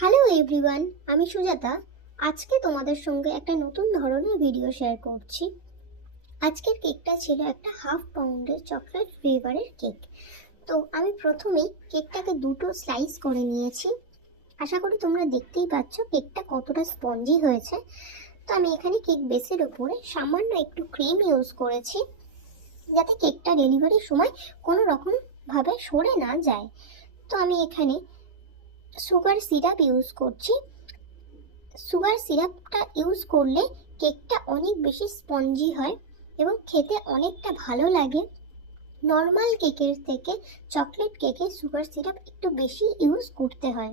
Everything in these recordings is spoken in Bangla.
হ্যালো এভরিওয়ান, আমি সুজাতা। আজকে তোমাদের সঙ্গে একটা নতুন ধরনের ভিডিও শেয়ার করছি। আজকের কেকটা ছিল একটা হাফ পাউন্ডের চকলেট ফ্লেভারের কেক। তো আমি প্রথমেই কেকটাকে দুটো স্লাইস করে নিয়েছি। আশা করি তোমরা দেখতেই পাচ্ছ কেকটা কতটা স্পঞ্জি হয়েছে। তো আমি এখানে কেক বেসের উপরে সামান্য একটু ক্রিম ইউজ করেছি, যাতে কেকটা ডেলিভারির সময় কোনো রকম ভাবে সরে না যায়। তো আমি এখানে সুগার সিরাপ ইউজ করছি। সুগার সিরাপটা ইউজ করলে কেকটা অনেক বেশি স্পঞ্জি হয় এবং খেতে অনেকটা ভালো লাগে। নর্মাল কেকের থেকে চকলেট কেকে সুগার সিরাপ একটু বেশি ইউজ করতে হয়,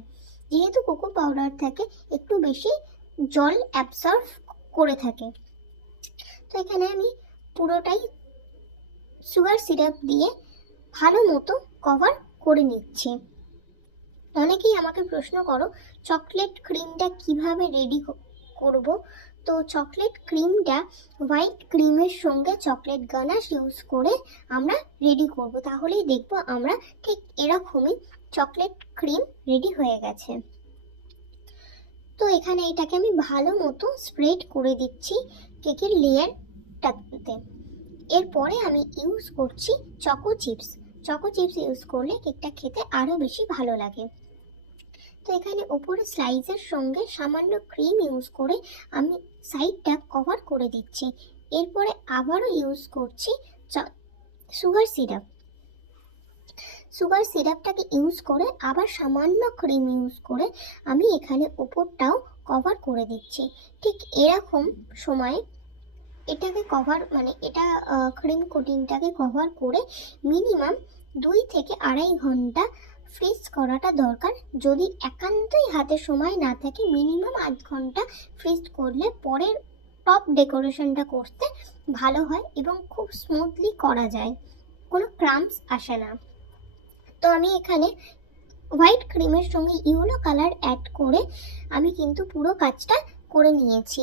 যেহেতু কোকো পাউডার থেকে একটু বেশি জল অ্যাবসর্ব করে থাকে। তো এখানে আমি পুরোটাই সুগার সিরাপ দিয়ে ভালো মতো কভার করে নিচ্ছি। অনেকেই আমাকে প্রশ্ন করো চকলেট ক্রিমটা কিভাবে রেডি করব। তো চকলেট ক্রিমটা হোয়াইট ক্রিমের সঙ্গে চকলেট গানাশ ইউজ করে আমরা রেডি করব, তাহলেই দেখব আমরা ঠিক এরকমই চকলেট ক্রিম রেডি হয়ে গেছে। তো এখানে এটাকে আমি ভালো মতো স্প্রেড করে দিচ্ছি কেকের লেয়ারটাতে। এরপরে আমি ইউজ করছি choco chips. Choco chips use করলে কেকটা খেতে আরও বেশি ভালো লাগে। তো এখানে উপরে স্লাইসের সঙ্গে সামান্য ক্রিম ইউজ করে আমি সাইডটা কভার করে দিচ্ছি। এরপরে আবারও ইউজ করছি সুগার সিরাপ। সুগার সিরাপটাকে ইউজ করে আবার সামান্য ক্রিম ইউজ করে আমি এখানে উপরটাও কভার করে দিচ্ছি। ঠিক এরকম সময় এটাকে কভার এটা ক্রিম কোটিংটাকে কভার করে মিনিমাম 2 থেকে 2.5 ঘন্টা ফ্রিজ করাটা দরকার। যদি একান্তই হাতে সময় না থাকে মিনিমাম 1/2 ঘন্টা ফ্রিজ করলে পরের টপ ডেকোরেশনটা করতে ভালো হয় এবং খুব স্মুথলি করা যায়, কোনো ক্রাম্পস আসে না। তো আমি এখানে হোয়াইট ক্রিমের সঙ্গে ইয়েলো কালার অ্যাড করে আমি কিন্তু পুরো কাজটা করে নিয়েছি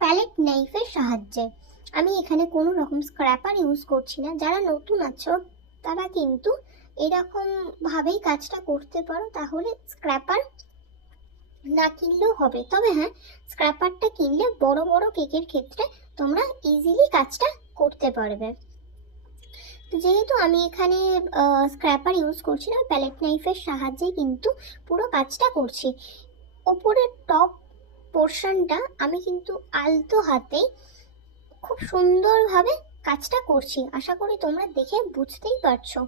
প্যালেট নাইফের সাহায্যে। আমি এখানে কোনো রকম স্ক্র্যাপার ইউজ করছি না। যারা নতুন আছো তারা কিন্তু এরকম ভাবেই কাজটা করতে পারো, তাহলে স্ক্র্যাপার না কিনলেও হবে। তবে হ্যাঁ, স্ক্র্যাপারটা কিনলে বড় বড় কেকের ক্ষেত্রে তোমরা ইজিলি কাজটা করতে পারবে। যেহেতু আমি এখানে স্ক্র্যাপার ইউজ করছি না, প্যালেট নাইফের সাহায্যে কিন্তু পুরো কাজটা করছি। ওপরের টপ পোর্শনটা আমি কিন্তু আলতো হাতেই খুব সুন্দরভাবে কাজটা করছি। আশা করি তোমরা দেখে বুঝতেই পারছো।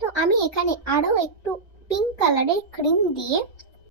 তো আমি এখানে আরও একটু পিঙ্ক কালারের ক্রিম দিয়ে